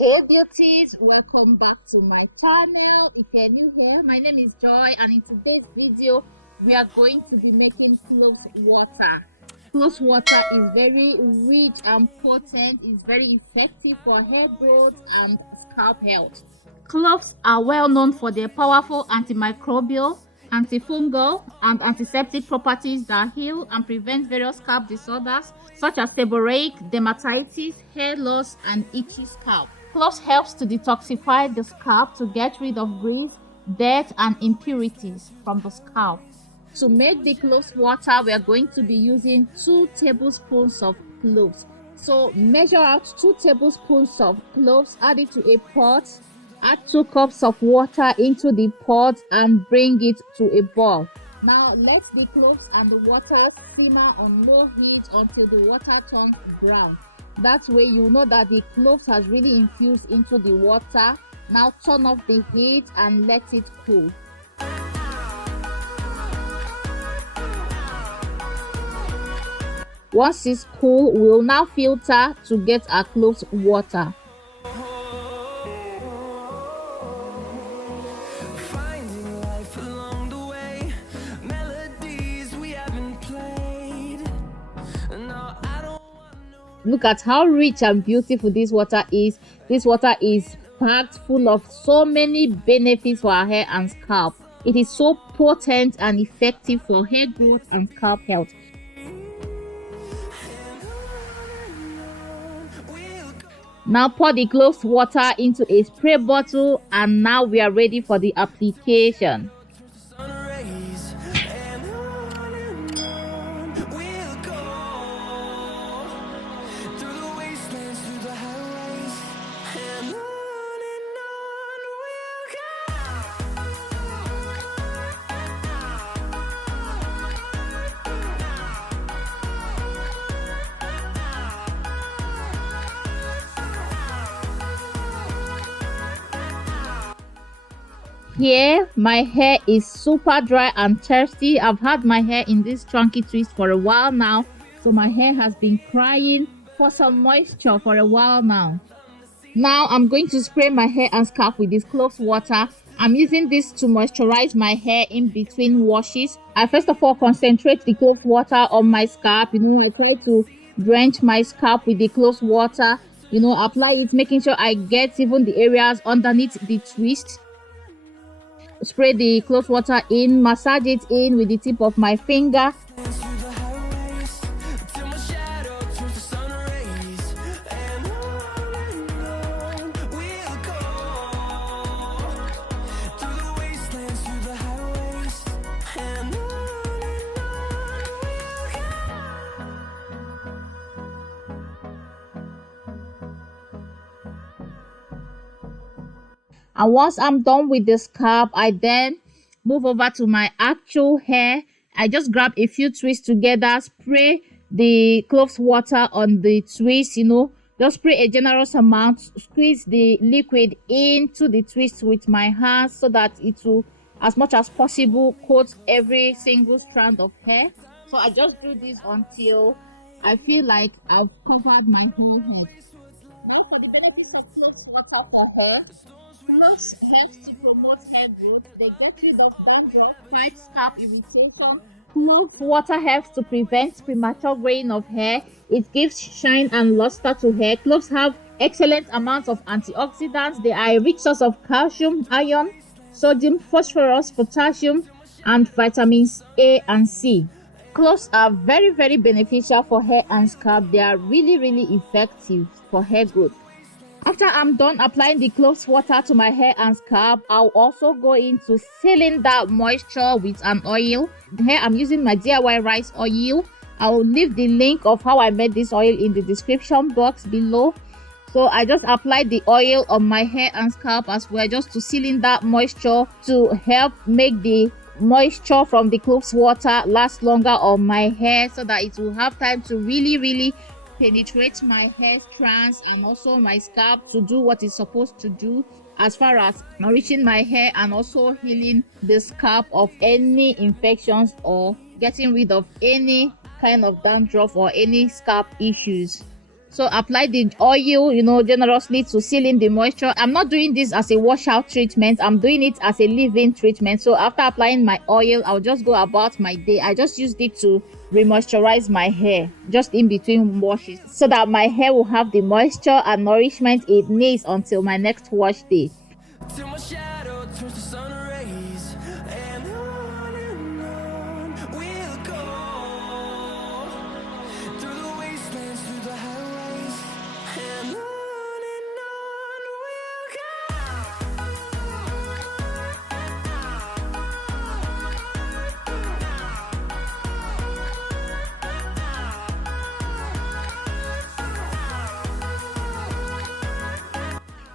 Hey beauties, welcome back to my channel. If you're new here, my name is Joy, and in today's video we are going to be making cloves water. Cloves water is very rich and potent. It's very effective for hair growth and scalp health. Cloves are well known for their powerful antimicrobial, antifungal, and antiseptic properties that heal and prevent various scalp disorders such as seborrheic dermatitis, hair loss, and itchy scalp. Cloves helps to detoxify the scalp to get rid of grease, dirt, and impurities from the scalp. To make the cloves water, we are going to be using 2 tablespoons of cloves. So measure out 2 tablespoons of cloves, add it to a pot, add 2 cups of water into the pot and bring it to a boil. Now let the cloves and the water simmer on low heat until the water turns brown. That way you know that the cloves has really infused into the water. Now turn off the heat and let it cool. Once it's cool, we will now filter to get our cloves water. Look at how rich and beautiful this water is. This water is packed full of so many benefits for our hair and scalp. It is so potent and effective for hair growth and scalp health. Now pour the cloves water into a spray bottle, and now we are ready for the application. Here my hair is super dry and thirsty. I've had my hair in this chunky twist for a while now, so my hair has been crying for some moisture for a while now. Now I'm going to spray my hair and scalp with this cloves water. I'm using this to moisturize my hair in between washes. I first of all concentrate the cloves water on my scalp. I try to drench my scalp with the cloves water. Apply it, making sure I get even the areas underneath the twist. Spray the cloves water in, massage it in with the tip of my finger. And once I'm done with the scalp, I then move over to my actual hair. I just grab a few twists together, spray the cloves water on the twist, just spray a generous amount, squeeze the liquid into the twist with my hands so that it will, as much as possible, coat every single strand of hair. So I just do this until I feel like I've covered my whole head. Now for the benefits of cloves water for hair. Cloves helps to promote hair growth. They get rid of dandruff, tight scalp irritation. Clove water helps to prevent premature graying of hair. It gives shine and luster to hair. Cloves have excellent amounts of antioxidants. They are a rich source of calcium, iron, sodium, phosphorus, potassium, and vitamins A and C. Cloves are very, very beneficial for hair and scalp. They are really, really effective for hair growth. After I'm done applying the cloves water to my hair and scalp, I'll also go into sealing that moisture with an oil. Here I'm using my DIY rice oil. I'll leave the link of how I made this oil in the description box below. So I just applied the oil on my hair and scalp as well, just to seal in that moisture to help make the moisture from the cloves water last longer on my hair, so that it will have time to really penetrate my hair strands and also my scalp to do what it's supposed to do as far as nourishing my hair and also healing the scalp of any infections or getting rid of any kind of dandruff or any scalp issues. So apply the oil, generously to seal in the moisture. I'm not doing this as a washout treatment. I'm doing it as a leave-in treatment. So after applying my oil, I'll just go about my day. I just used it to remoisturize my hair just in between washes so that my hair will have the moisture and nourishment it needs until my next wash day. Till my shadow turns to sun rays, and on we'll go, through the wastelands, through the highways, and on we'll go.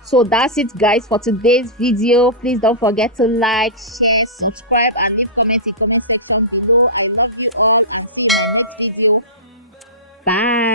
So that's it, guys, for today's video. Please don't forget to like, share, subscribe, and leave comments in the comment section below. I love you all, and see you in my next video. Bye.